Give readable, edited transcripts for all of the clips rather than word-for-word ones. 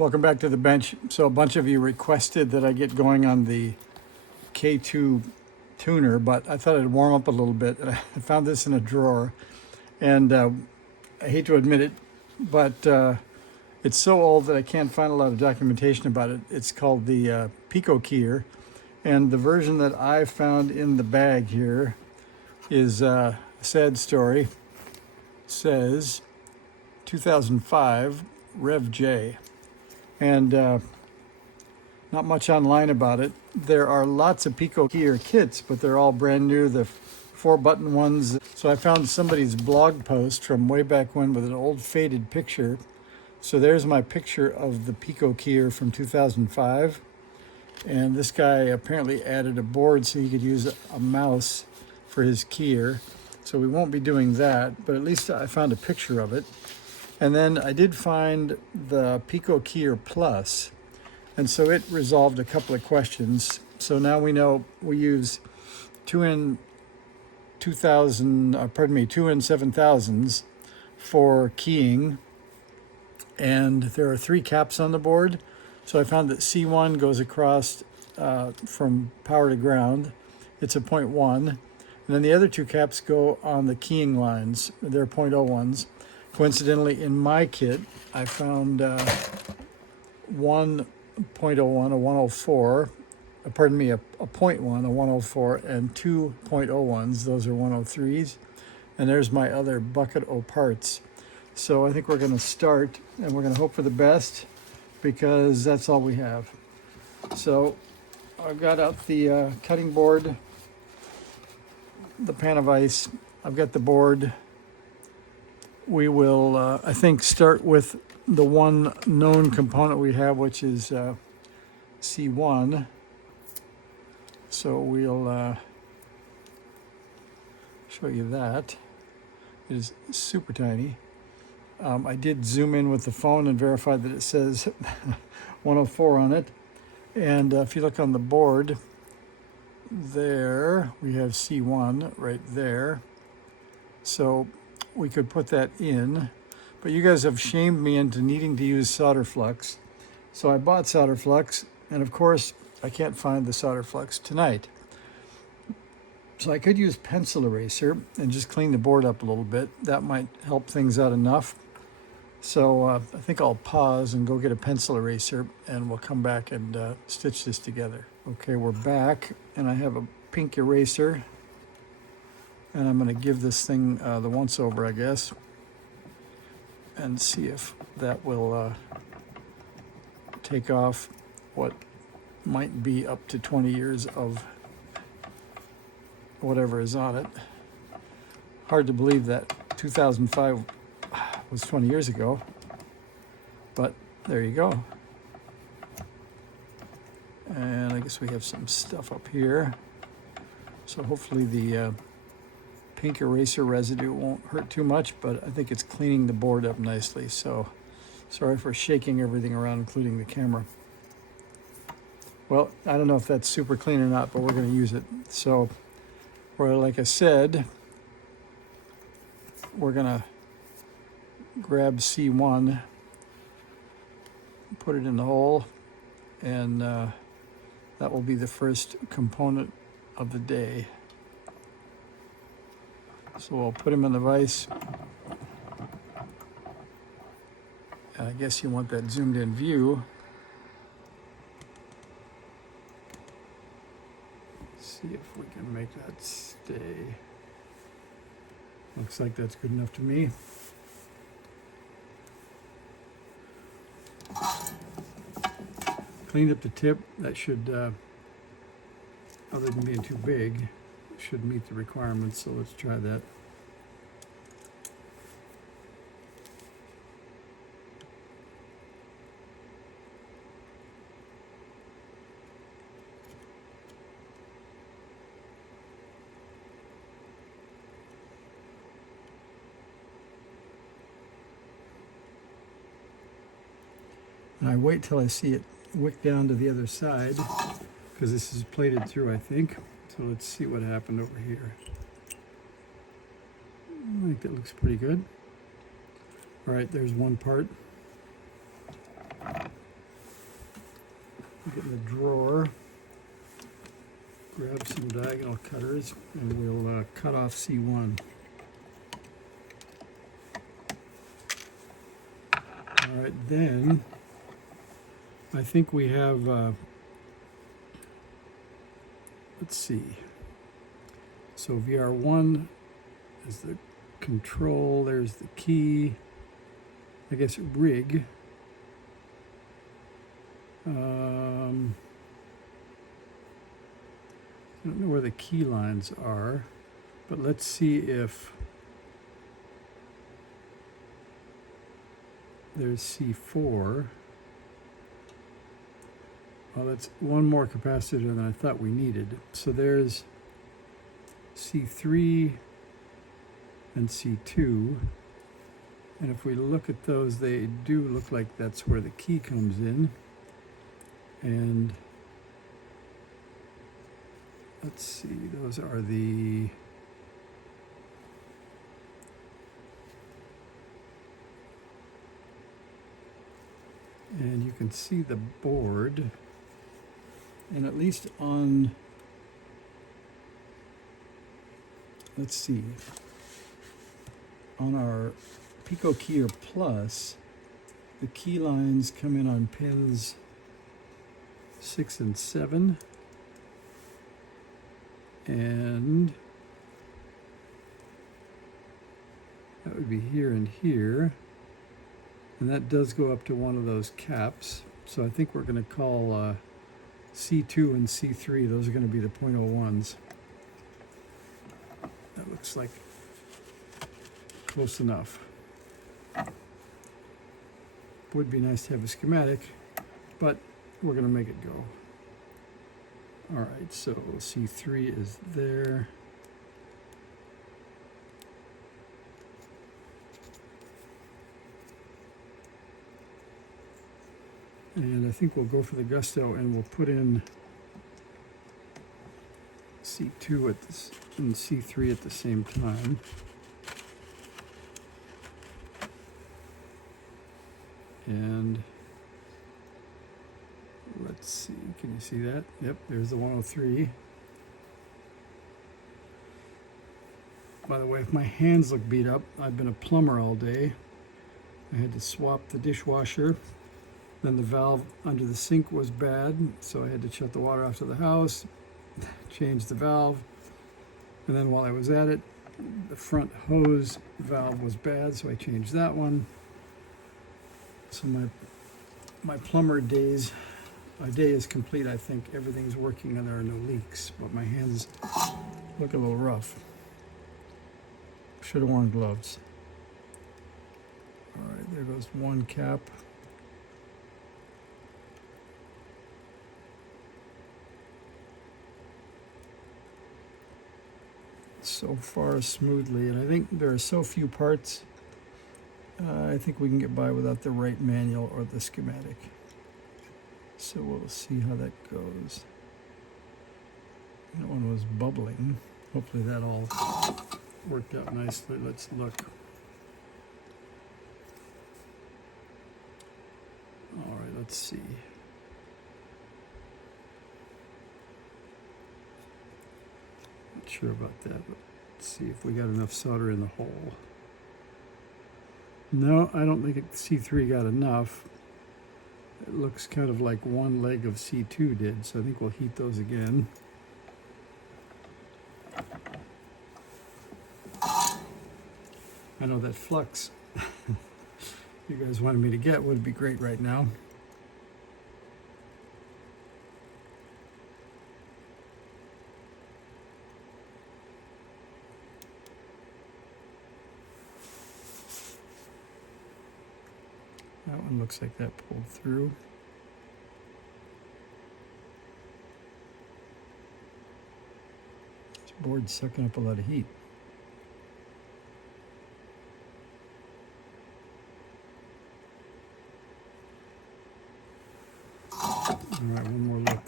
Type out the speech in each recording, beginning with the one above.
Welcome back to the bench. So a bunch of you requested that I get going on the K2 tuner, but I thought I'd warm up a little bit. And I found this in a drawer, and I hate to admit it, but it's so old that I can't find a lot of documentation about it. It's called the PicoKeyer, and the version that I found in the bag here is a sad story. It says 2005 Rev J. And not much online about it. There are lots of PicoKeyer kits, but they're all brand new, the 4-button ones. So I found somebody's blog post from way back when with an old faded picture. So there's my picture of the PicoKeyer from 2005. And this guy apparently added a board so he could use a mouse for his keyer. So we won't be doing that, but at least I found a picture of it. And then I did find the PicoKeyer Plus, and so it resolved a couple of questions. So now we know we use 2N 7000s for keying, and there are 3 caps on the board. So I found that C1 goes across from power to ground. It's a 0.1, and then the other 2 caps go on the keying lines. They're 0.01s. Coincidentally, in my kit, I found 1.01, a 104, pardon me, a 0.1, a 104, and 2 0.01s. Those are 103s. And there's my other bucket of parts. So I think we're going to start, and we're going to hope for the best, because that's all we have. So I've got out the cutting board, the pan of ice. I've got the board. We will, I think, start with the one known component we have, which is C1. So we'll show you that. It is super tiny. I did zoom in with the phone and verify that it says 104 on it. And if you look on the board, there we have C1 right there. So we could put that in, but you guys have shamed me into needing to use solder flux. So I bought solder flux, and of course I can't find the solder flux tonight. So I could use pencil eraser and just clean the board up a little bit. That might help things out enough. So I think I'll pause and go get a pencil eraser, and we'll come back and stitch this together. Okay, we're back, and I have a pink eraser. And I'm going to give this thing the once over, I guess, and see if that will take off what might be up to 20 years of whatever is on it. Hard to believe that 2005 was 20 years ago, but there you go. And I guess we have some stuff up here. So hopefully the pink eraser residue won't hurt too much, but I think it's cleaning the board up nicely. So sorry for shaking everything around, including the camera. Well, I don't know if that's super clean or not, but we're going to use it. So, well, like I said, we're going to grab C1, put it in the hole, and that will be the first component of the day. So we'll put him in the vise. And I guess you want that zoomed in view. Let's see if we can make that stay. Looks like that's good enough to me. Cleaned up the tip. That should, other than being too big, should meet the requirements, so let's try that. And I wait till I see it wick down to the other side, because this is plated through, I think. So let's see what happened over here. I think that looks pretty good. All right, there's one part. Get in the drawer, grab some diagonal cutters, and we'll cut off C1. All right, then I think we have, let's see. So VR1 is the control, there's the key, I guess rig. I don't know where the key lines are, but let's see if there's C4. Well, that's one more capacitor than I thought we needed. So there's C3 and C2. And if we look at those, they do look like that's where the key comes in. And let's see, those are the and you can see the board, and at least on, let's see, on our PicoKeyer Plus, the key lines come in on pins 6 and 7, and that would be here and here, and that does go up to one of those caps. So I think we're going to call C2 and C3, those are going to be the .01s. That looks like close enough. Would be nice to have a schematic, but we're going to make it go. All right, so C3 is there. And I think we'll go for the gusto and we'll put in C2 at this and C3 at the same time. And let's see, can you see that? Yep, there's the 103. By the way, if my hands look beat up, I've been a plumber all day. I had to swap the dishwasher. Then the valve under the sink was bad, so I had to shut the water off to the house, change the valve. And then while I was at it, the front hose valve was bad, so I changed that one. So my plumber days, my day is complete. I think everything's working and there are no leaks, but my hands look a little rough. Should have worn gloves. All right, there goes one cap. So far smoothly, and I think there are so few parts, I think we can get by without the right manual or the schematic. So we'll see how that goes. That one was bubbling. Hopefully that all worked out nicely. Let's look. All right, let's see. Not sure about that, but let's see if we got enough solder in the hole. No, I don't think C3 got enough. It looks kind of like one leg of C2 did, so I think we'll heat those again. I know that flux you guys wanted me to get would be great right now. That one looks like that pulled through. This board's sucking up a lot of heat. All right, one more look.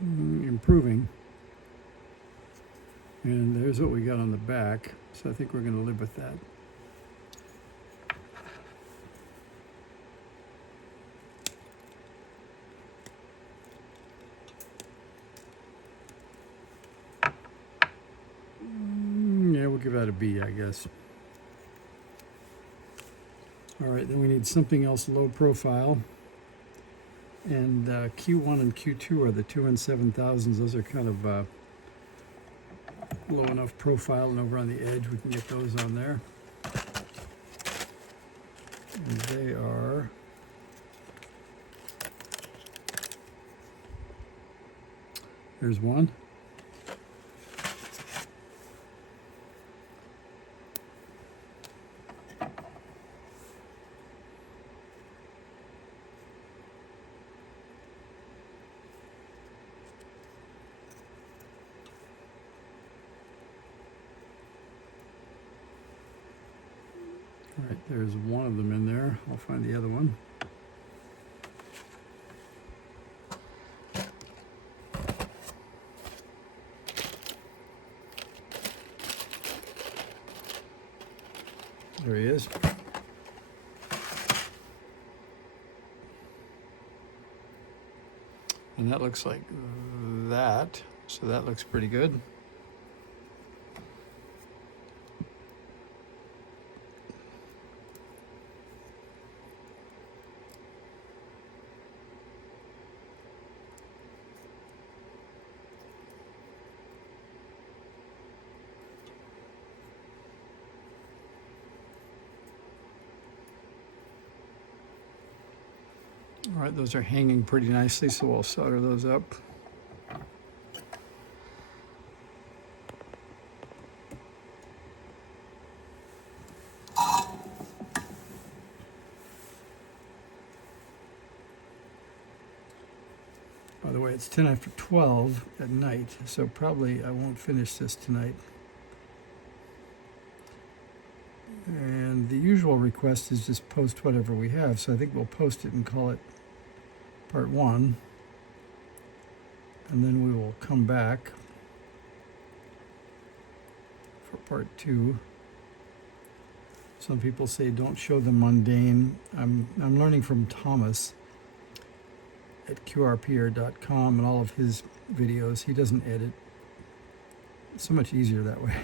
Improving. And there's what we got on the back, so I think we're going to live with that. we'll give that a B, I guess. All right, then we need something else low profile. And Q1 and Q2 are the 2 and 7,000s. Those are kind of low enough profile, and over on the edge we can get those on there. And they are there's one. All right, there's one of them in there. I'll find the other one. There he is. And that looks like that. So that looks pretty good. All right, those are hanging pretty nicely, so we'll solder those up. By the way, it's 10 after 12 at night, so probably I won't finish this tonight. And the usual request is just post whatever we have, so I think we'll post it and call it part 1, and then we will come back for part 2. Some people say don't show the mundane. I'm learning from Thomas at QRPR.com and all of his videos. He doesn't edit. It's so much easier that way.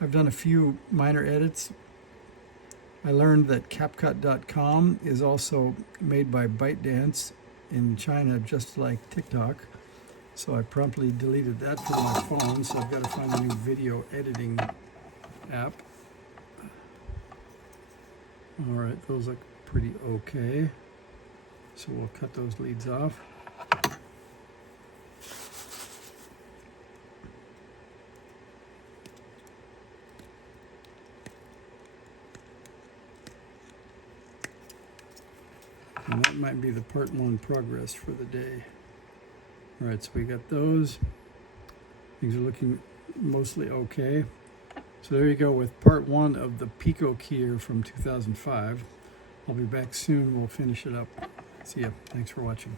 I've done a few minor edits. I learned that CapCut.com is also made by ByteDance in China, just like TikTok. So I promptly deleted that from my phone, so I've got to find a new video editing app. All right, those look pretty okay. So we'll cut those leads off. And that might be the part 1 progress for the day. All right, so we got those. Things are looking mostly okay. So there you go with part 1 of the PicoKeyer from 2005. I'll be back soon. We'll finish it up. See ya. Thanks for watching.